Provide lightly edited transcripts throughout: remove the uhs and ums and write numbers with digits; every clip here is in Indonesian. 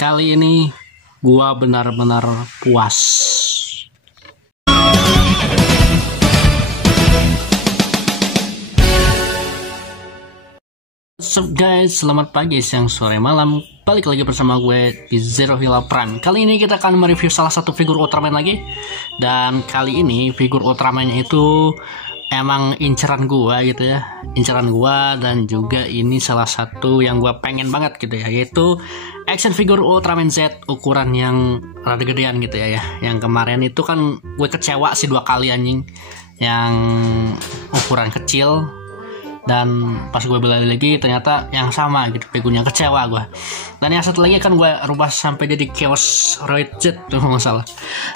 Kali ini gua benar-benar puas. What's up guys, selamat pagi, siang, sore, malam. Balik lagi bersama gue di Zero Hilal Prime. Kali ini kita akan mereview salah satu figur Ultraman lagi. Dan kali ini figur Ultraman-nya itu emang inceran gua gitu ya, inceran gua, dan juga ini salah satu yang gua pengen banget gitu ya, yaitu action figure Ultraman Z ukuran yang rada gedean gitu ya. Yang kemarin itu kan gue kecewa sih 2 kali anjing, yang ukuran kecil, dan pas gue beli lagi ternyata yang sama gitu figurnya, kecewa gue. Dan yang satu lagi kan gue rubah sampai jadi Chaos Roid Z tuh nggak salah.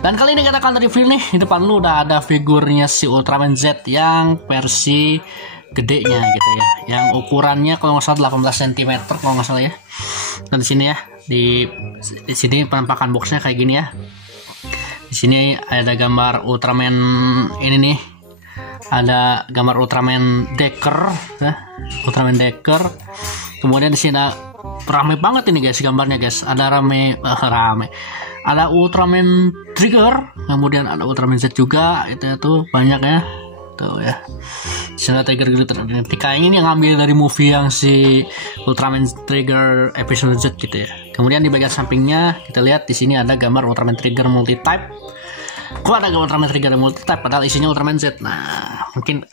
Dan kali ini kita akan review nih, di depan lu udah ada figurnya si Ultraman Z yang versi gedenya gitu ya, yang ukurannya kalau nggak salah 18 cm kalau nggak salah ya. Dan di sini ya, di sini penampakan boxnya kayak gini ya. Di sini ada gambar Ultraman ini nih, ada gambar Ultraman Decker ya, Ultraman Decker. Kemudian di sini rame banget ini guys gambarnya guys, ada rame, ada Ultraman Trigger, kemudian ada Ultraman Z juga, itu tuh banyak ya tuh ya. Sini Trigger gitu, kayaknya ini yang ngambil dari movie yang si Ultraman Trigger episode Z gitu ya. Kemudian di bagian sampingnya kita lihat di sini ada gambar Ultraman Trigger multi-type. Kok ada Ultraman Trigger multi-type padahal isinya Ultraman Z. Nah, mungkin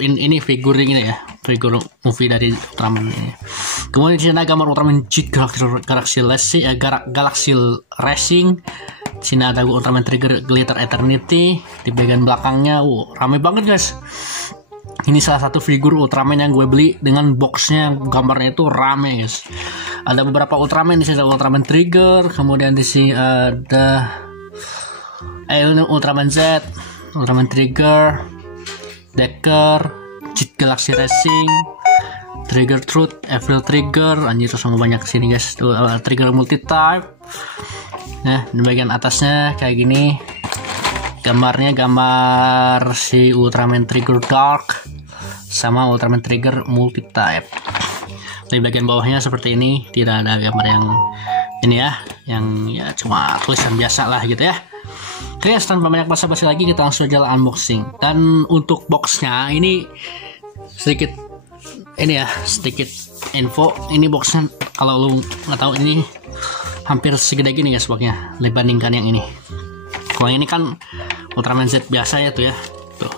ini figur ini ya, figur movie dari Ultraman ini. Kemudian di sini ada gambar Ultraman G Galaxy Racing. Di sini ada Ultraman Trigger Glitter Eternity. Di bagian belakangnya, rame banget guys. Ini salah satu figur Ultraman yang gue beli dengan boxnya, gambarnya itu rame guys. Ada beberapa Ultraman, di sini ada Ultraman Trigger, kemudian di sini ada Ultraman Z, Ultraman Trigger, Decker, Cheat Galaxy Racing, Trigger Truth, Evil Trigger, anjir sama banyak kesini guys. Tuh, Trigger multi-type. Nah, di bagian atasnya kayak gini. Gambarnya gambar si Ultraman Trigger Dark sama Ultraman Trigger multi-type. Di bagian bawahnya seperti ini, tidak ada gambar yang ini ya, yang ya cuma tulisan biasa lah gitu ya. Oke, tanpa banyak basa-basi lagi kita langsung aja unboxing. Dan untuk boxnya ini sedikit ini ya, sedikit info. Ini boxnya kalau lu nggak tahu ini hampir segede gini guys boxnya, dibandingkan yang ini. Kalau ini kan Ultraman Z biasa ya tuh ya. Tuh.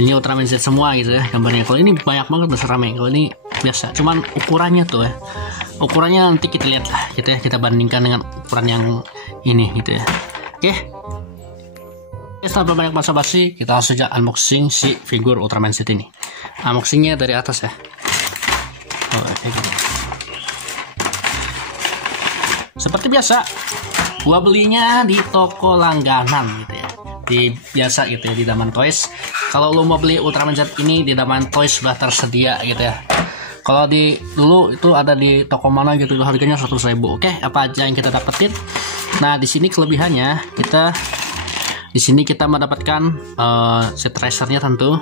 Ini Ultraman Z semua gitu ya gambarnya. Kalau ini banyak banget besar rame. Kalau ini biasa. Cuman ukurannya tuh ya. Ukurannya nanti kita lihat lah gitu ya. Kita bandingkan dengan ukuran yang ini gitu ya. Oke. Setelah banyak basa-basi, kita langsung saja unboxing si figur Ultraman Z ini. Unboxingnya dari atas ya. Oh, kayak gini. Seperti biasa, gua belinya di toko langganan gitu ya. Di biasa gitu ya, di Daman Toys. Kalau lo mau beli Ultraman Z ini di Daman Toys sudah tersedia gitu ya. Kalau di dulu itu ada di toko mana gitu, harganya 100.000. Oke, apa aja yang kita dapetin? Nah, di sini kelebihannya di sini kita mendapatkan set tracernya tentu.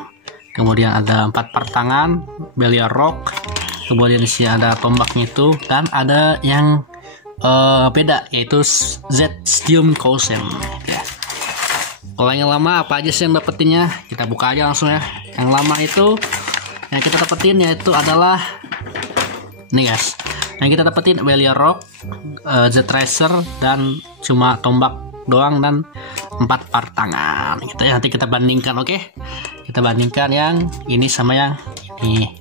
Kemudian ada 4 part tangan, Belia Rock. Kemudian di sini ada tombaknya itu, dan ada yang beda yaitu Z Steam Cousin ya. Kalau yang lama apa aja sih yang dapetinnya? Kita buka aja langsung ya. Yang lama itu yang kita dapetin yaitu adalah ini guys. Yang kita dapetin Belia Rock, Z Tracer, dan cuma tombak doang dan 4 part tangan. Nanti kita bandingkan, oke? Kita bandingkan yang ini sama yang ini.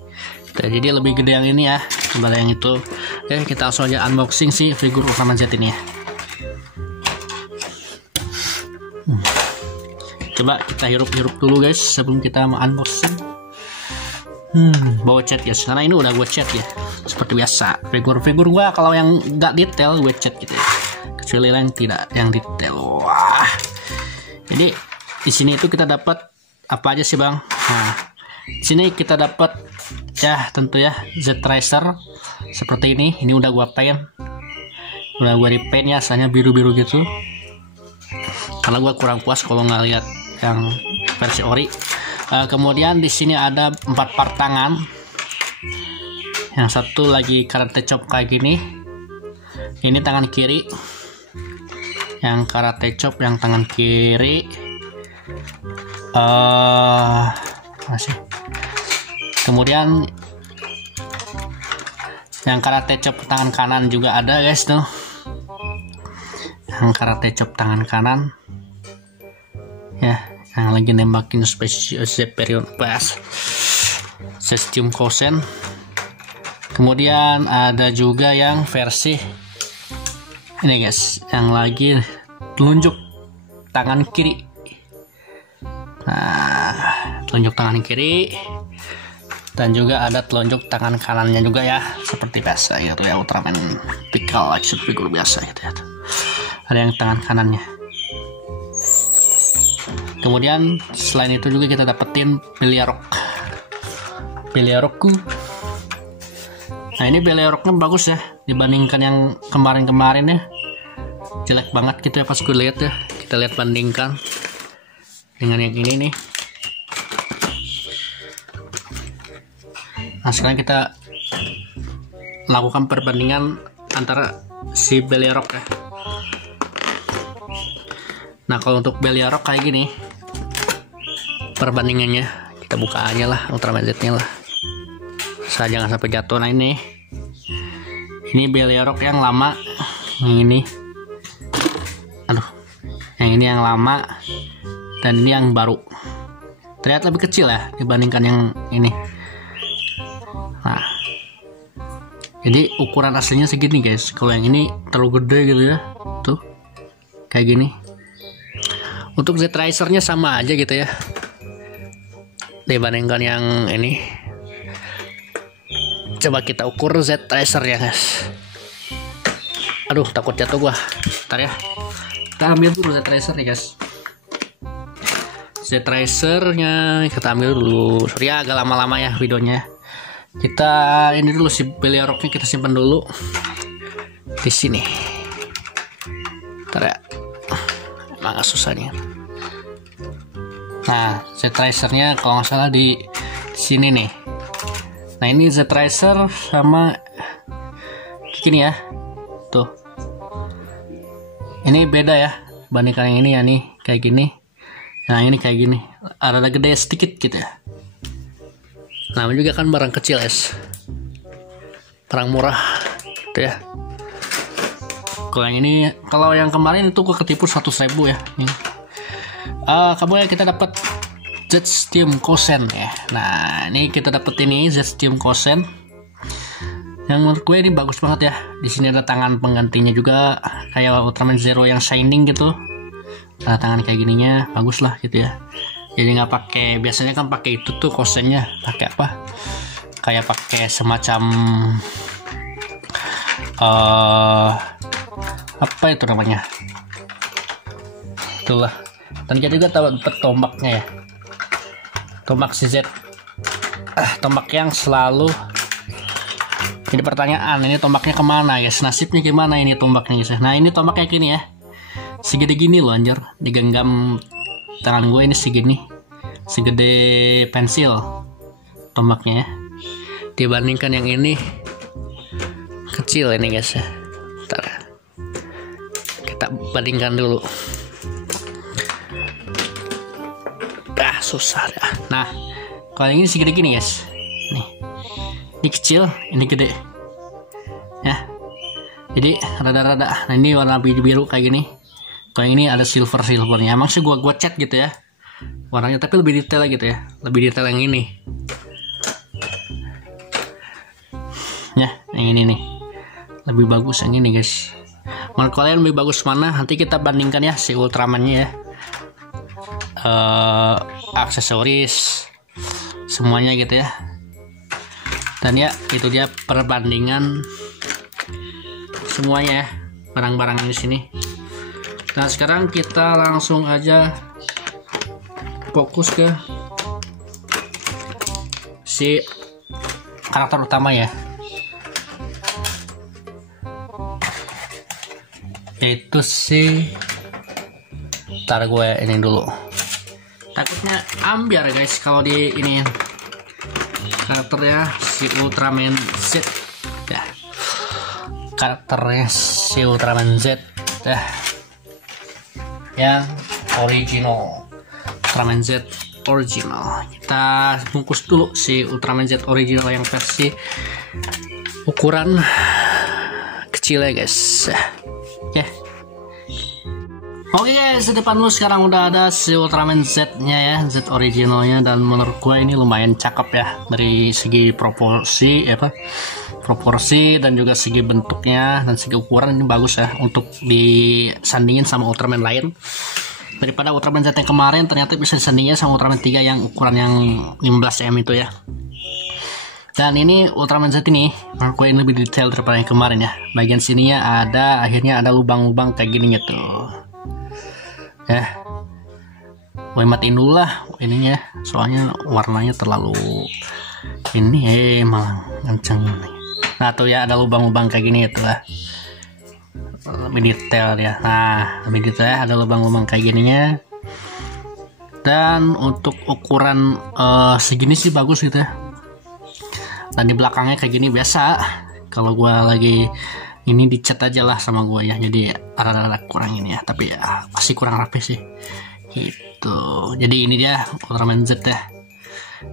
Jadi lebih gede yang ini ya daripada yang itu. Oke, kita langsung aja unboxing si figur Ultraman Z ini ya. Coba kita hirup-hirup dulu guys sebelum kita mau unboxing. Bawa cat guys, karena ini udah gue cat ya. Seperti biasa, figur-figur gue kalau yang nggak detail gue cat gitu ya. Kecuali yang tidak yang detail. Wah. Jadi di sini itu kita dapat apa aja sih bang? Nah, di sini kita dapat ya tentu ya Z Tracer seperti ini. Ini udah gue paint, udah gue repaint ya, asalnya biru-biru gitu. Karena gue kurang puas kalau nggak lihat yang versi ori. Kemudian di sini ada 4 part tangan. Yang satu lagi karate chop kayak gini. Ini tangan kiri, yang karate chop yang tangan kiri. Masih. Kemudian yang karate chop tangan kanan juga ada guys tuh. Yang karate chop tangan kanan. Ya, yang lagi nembakin Superior Bass System Kosen. Kemudian ada juga yang versi ini guys, yang lagi telunjuk tangan kiri. Nah, telunjuk tangan kiri, dan juga ada telunjuk tangan kanannya juga ya, seperti biasa gitu ya, Ultraman Pickle action figure biasa gitu ya. Ada yang tangan kanannya. Kemudian selain itu juga kita dapetin Beliarokku. Nah, ini Beliaroknya bagus ya dibandingkan yang kemarin-kemarin ya. Jelek banget gitu ya pas gue lihat ya. Kita lihat bandingkan dengan yang ini nih. Nah, sekarang kita lakukan perbandingan antara si Beliarok ya. Nah, kalau untuk Beliarok kayak gini perbandingannya, kita buka aja lah Ultraman Z-nya lah. Saya jangan sampai jatuh. Nah, ini Beliarok yang lama, yang ini. Aduh, yang ini yang lama, dan ini yang baru. Terlihat lebih kecil ya dibandingkan yang ini. Nah, jadi ukuran aslinya segini guys. Kalau yang ini terlalu gede gitu ya, tuh kayak gini. Untuk Z-Racer-nya sama aja gitu ya dibandingkan yang ini. Coba kita ukur Z-Racer ya guys. Aduh, takut jatuh gua. Bentar ya, kita ambil dulu Z-Racer nih guys. Z-Racer-nya kita ambil dulu. Sorry ya, agak lama-lama ya videonya. Kita ini dulu si Beliaroknya kita simpan dulu di sini. Bentar ya, emang susahnya. Nah, Z-Racer-nya kalau nggak salah di sini nih. Nah, ini Z-Racer sama gini ya, tuh. Ini beda ya bandingkan yang ini ya, nih kayak gini. Nah, ini kayak gini, ada gede sedikit gitu ya. Nah, juga kan barang kecil es, barang murah gitu ya. Kalau yang ini, kalau yang kemarin itu gue ketipu 100.000 ya. Kemudian kita dapat Z-Steam Kosen ya. Nah, ini kita dapat ini Z-Steam Kosen. Yang menurut gue ini bagus banget ya. Di sini ada tangan penggantinya juga kayak Ultraman Zero yang shining gitu. Nah, tangan kayak gininya bagus lah gitu ya. Jadi nggak pakai, biasanya kan pakai itu tuh kosennya, pakai apa? Kayak pakai semacam apa itu namanya? Itulah. Dan kita juga dapat tombaknya ya. Tombak CZ. Tombak yang selalu jadi pertanyaan, ini tombaknya kemana guys? Nasibnya gimana ini tombaknya guys? Nah, ini tombaknya gini ya. Segede gini loh anjir. Digenggam tangan gue ini segini. Segede pensil tombaknya ya. Dibandingkan yang ini kecil ini guys ya. Bentar. Kita bandingkan dulu. Susah dah. Nah, kalau yang ini segede gini guys. Nih. Ini kecil, ini gede. Ya. Jadi rada-rada. Nah, ini warna biru kayak gini. Kalau yang ini ada silvernya. Emang sih gua cat gitu ya warnanya, tapi lebih detail gitu ya. Lebih detail yang ini. Ya, yang ini nih. Lebih bagus yang ini guys. Menurut kalian lebih bagus mana? Nanti kita bandingkan ya si Ultraman-nya ya. Aksesoris semuanya gitu ya. Dan ya, itu dia perbandingan semuanya ya, barang-barang di sini. Nah, sekarang kita langsung aja fokus ke si karakter utama ya, yaitu si, ntar gue ini dulu, takutnya ambiar guys kalau di ini karakternya si Ultraman Z ya. karakternya si Ultraman Z yang original. Ultraman Z original. Kita bungkus dulu si Ultraman Z original yang versi ukuran kecil ya guys. Oke guys, di depan lu sekarang udah ada si Ultraman Z-nya ya, Z originalnya, dan menurut gue ini lumayan cakep ya dari segi proporsi dan juga segi bentuknya dan segi ukuran. Ini bagus ya untuk disandingin sama Ultraman lain. Daripada Ultraman Z yang kemarin, ternyata bisa disandingin sama Ultraman 3 yang ukuran yang 15 cm itu ya. Dan ini Ultraman Z ini menurut gue ini lebih detail daripada yang kemarin ya. Bagian sininya akhirnya ada lubang-lubang kayak gini gitu ya. Gue matiin dulu lah ininya, soalnya warnanya terlalu ini malah kenceng. Nah tuh ya, ada lubang-lubang kayak gini gitu lah, lebih detail ya. Nah lebih detail ya, ada lubang-lubang kayak gininya. Dan untuk ukuran segini sih bagus gitu ya. Dan di belakangnya kayak gini biasa. Kalau gue lagi ini dicat aja lah sama gue ya, jadi ada kurang ini ya, tapi ya pasti kurang rapi sih gitu. Jadi ini dia Ultraman Z ya,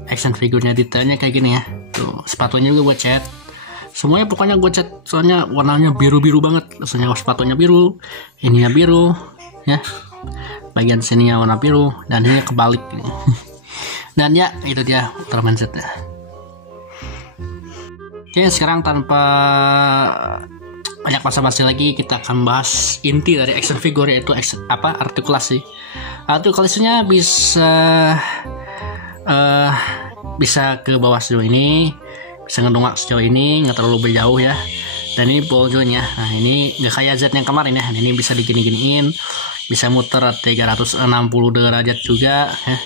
action figurnya, detailnya kayak gini ya. Tuh sepatunya juga gue cat, semuanya pokoknya gue cat, soalnya warnanya biru-biru banget. Soalnya sepatunya biru, ininya biru ya, bagian sininya warna biru, dan ini kebalik dan ya itu dia Ultraman Z ya. Oke, sekarang tanpa banyak basa-basi lagi, kita akan bahas inti dari action figure, yaitu artikulasi. Artikulasinya bisa ke bawah sejauh ini, bisa ngedongak sejauh ini, nggak terlalu berjauh ya. Dan ini ball jointnya, nah ini nggak kayak Z yang kemarin ya. Ini bisa digini-giniin, bisa muter 360 derajat juga ya.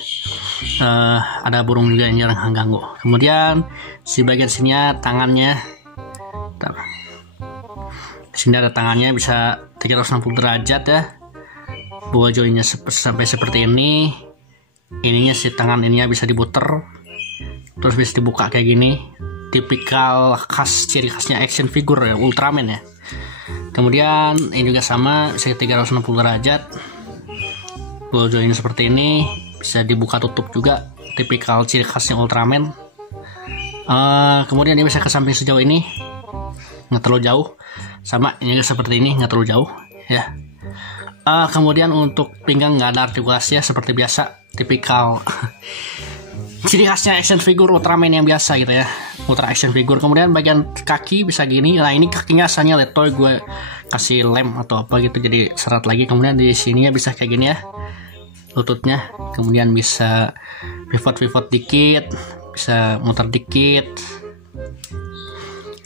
Ada burung juga yang jarang ganggu. Kemudian si bagian sininya tangannya, sini ada tangannya, bisa 360 derajat ya. Ball jointnya sampai seperti ini. Ininya si tangan ininya bisa diputer, terus bisa dibuka kayak gini. Tipikal ciri khasnya action figure ya, Ultraman ya. Kemudian ini juga sama, bisa 360 derajat. Ball jointnya seperti ini, bisa dibuka tutup juga. Tipikal ciri khasnya Ultraman. Kemudian ini bisa ke samping sejauh ini, nggak terlalu jauh. Sama ini seperti ini, nggak terlalu jauh ya. Kemudian untuk pinggang nggak ada artikulasi ya, seperti biasa, tipikal ciri khasnya action figure Ultraman yang biasa gitu ya, ultra action figure. Kemudian bagian kaki bisa gini. Nah ini kakinya asalnya letoy, gue kasih lem atau apa gitu jadi serat lagi. Kemudian di sininya bisa kayak gini ya, lututnya. Kemudian bisa pivot dikit, bisa muter dikit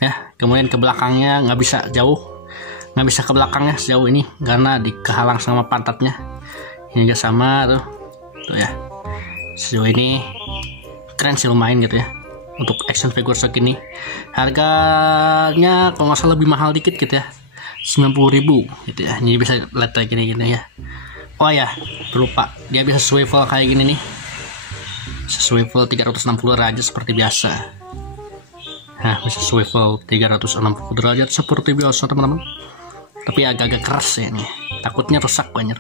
ya. Kemudian ke belakangnya nggak bisa jauh, nggak bisa ke belakangnya sejauh ini karena dikehalang sama pantatnya. Ini juga sama tuh ya, sejauh ini keren sih, lumayan gitu ya untuk action figure segini. Harganya kalau nggak salah lebih mahal dikit gitu ya, 90.000 gitu ya. Ini bisa lihat kayak gini ya. Oh ya, lupa, dia bisa swivel kayak gini nih, bisa swivel 360 derajat seperti biasa. Nah, bisa swivel 360 derajat seperti biasa teman-teman. Tapi agak-agak keras ya nih, takutnya rusak banyak.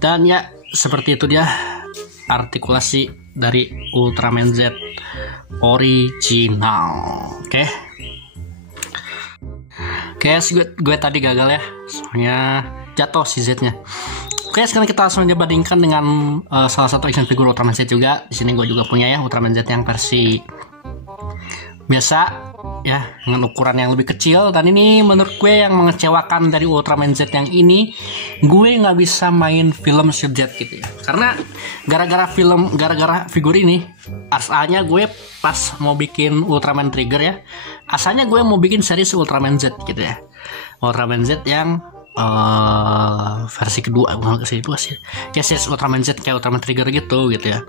Dan ya, seperti itu dia artikulasi dari Ultraman Z original. Oke, gue tadi gagal ya, soalnya jatuh si Z-nya. Oke, sekarang kita langsung aja bandingkan dengan salah satu action figure Ultraman Z juga. Di sini gue juga punya ya Ultraman Z yang versi biasa ya, dengan ukuran yang lebih kecil. Dan ini menurut gue yang mengecewakan dari Ultraman Z yang ini, gue nggak bisa main film Shield Z gitu ya, karena gara-gara figur ini. Asalnya gue pas mau bikin Ultraman Trigger ya, asalnya gue mau bikin series Ultraman Z gitu ya, Ultraman Z yang versi kedua, bukan versi kedua sih ya, series Ultraman Z kayak Ultraman Trigger gitu ya.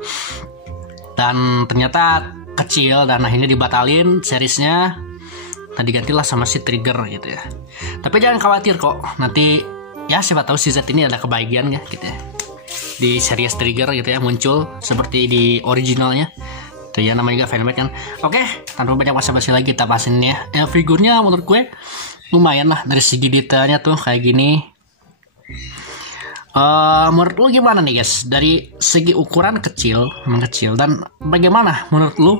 Dan ternyata kecil, dan akhirnya dibatalin seriesnya, nah digantilah sama si Trigger gitu ya. Tapi jangan khawatir kok, nanti ya siapa tahu si Z ini ada kebahagiaan ya gitu ya, di series Trigger gitu ya, muncul seperti di originalnya itu ya, namanya juga fanmade kan. Oke, tanpa banyak basa-basi lagi kita bahasin ya. Figurnya menurut gue lumayan lah dari segi detailnya tuh kayak gini. Menurut lu gimana nih guys? Dari segi ukuran kecil, memang kecil, dan bagaimana menurut lu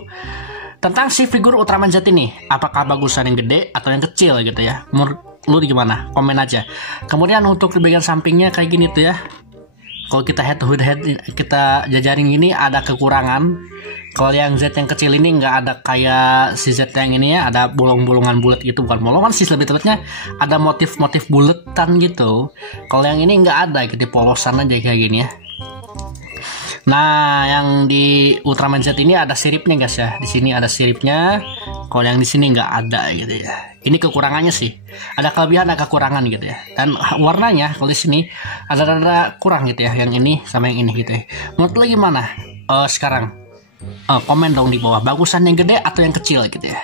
tentang si figur Ultraman Z ini? Apakah bagusan yang gede atau yang kecil gitu ya? Menurut lu gimana? Komen aja. Kemudian untuk di bagian sampingnya kayak gini tuh ya. Kalau kita head to head kita jajarin ini ada kekurangan. Kalau yang Z yang kecil ini nggak ada kayak si Z yang ini ya, ada bolong-bolongan bulat gitu, bukan bolongan sih lebih tepatnya, ada motif-motif buletan gitu. Kalau yang ini nggak ada gitu, polosan aja kayak gini ya. Nah, yang di Ultraman Z ini ada siripnya guys ya. Di sini ada siripnya. Kalau yang di sini nggak ada gitu ya. Ini kekurangannya sih. Ada kelebihan, ada kekurangan gitu ya. Dan warnanya kalau di sini ada kurang gitu ya. Yang ini sama yang ini gitu ya. Menurut lo gimana? Sekarang komen dong di bawah. Bagusan yang gede atau yang kecil gitu ya.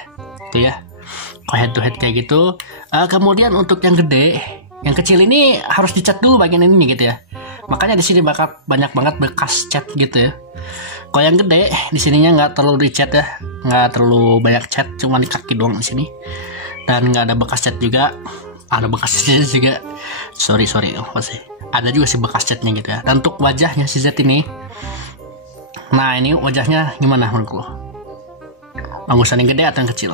Itu ya. Kalau head to head kayak gitu. Kemudian untuk yang gede, yang kecil ini harus dicat dulu bagian ini gitu ya. Makanya di sini bakal banyak banget bekas cat gitu ya. Kalau yang gede di sininya nggak terlalu dicat ya, nggak terlalu banyak cat, cuma di kaki doang di sini. Dan nggak ada bekas cat juga, ada bekas cat juga. Sorry, masih ada juga sih bekas catnya gitu ya. Dan untuk wajahnya si Z ini, nah ini wajahnya gimana menurut lo? Bagusan yang gede atau yang kecil?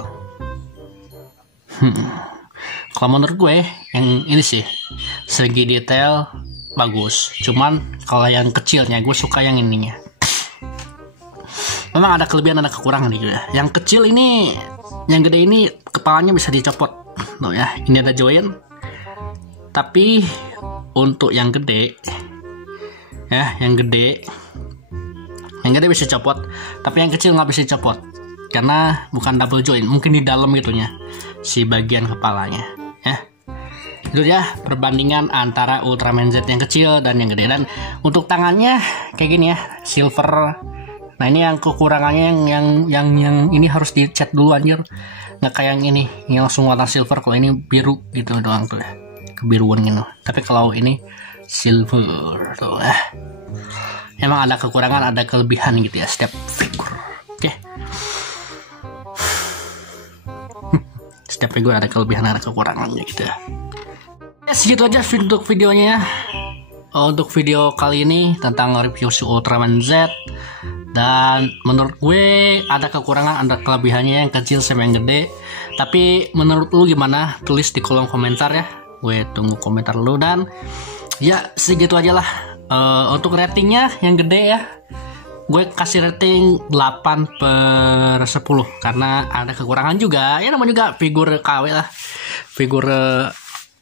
Kalau menurut gue yang ini sih segi detail bagus, cuman kalau yang kecilnya gue suka yang ininya. Memang ada kelebihan, ada kekurangan gitu ya. Yang kecil ini, yang gede ini kepalanya bisa dicopot tuh ya. Ini ada join, tapi untuk yang gede ya, yang gede bisa copot, tapi yang kecil nggak bisa copot karena bukan double join, mungkin di dalam gitunya si bagian kepalanya ya. Itu ya perbandingan antara Ultraman Z yang kecil dan yang gede. Dan untuk tangannya kayak gini ya, silver. Nah ini yang kekurangannya, yang ini harus dicat dulu anjir. Nggak kayak yang ini, yang langsung warna silver. Kalau ini biru gitu doang tuh ya, kebiruan gitu. Tapi kalau ini silver tuh ya. Emang ada kekurangan, ada kelebihan gitu ya setiap figur. Oke. Setiap figur ada kelebihan, ada kekurangannya gitu ya. Segitu aja untuk videonya ya. Untuk video kali ini tentang review si Ultraman Z. Dan menurut gue ada kekurangan, ada kelebihannya, yang kecil sama yang gede. Tapi menurut lu gimana? Tulis di kolom komentar ya. Gue tunggu komentar lu. Dan ya segitu aja lah. Untuk ratingnya yang gede ya, gue kasih rating 8/10 karena ada kekurangan juga. Ya namanya juga figur KW lah, figur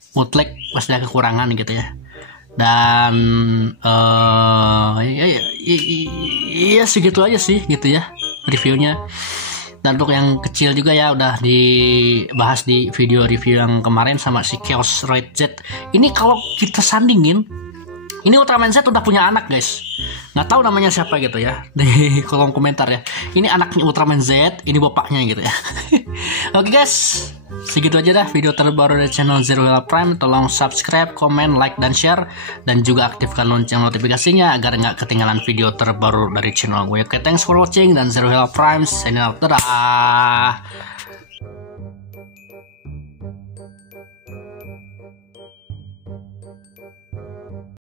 bootleg pasti ada kekurangan gitu ya. Dan ya segitu aja sih gitu ya reviewnya. Dan untuk yang kecil juga ya udah dibahas di video review yang kemarin sama si Chaos Ride Z. Ini kalau kita sandingin, ini Ultraman Z udah punya anak guys. Nggak tahu namanya siapa gitu ya, di kolom komentar ya. Ini anaknya Ultraman Z, ini bapaknya gitu ya. Oke guys, segitu aja dah video terbaru dari channel Zero Hila Prime. Tolong subscribe, komen, like, dan share. Dan juga aktifkan lonceng notifikasinya agar nggak ketinggalan video terbaru dari channel gue. Oke, thanks for watching. Dan Zero Hila Prime signing out. Dadah.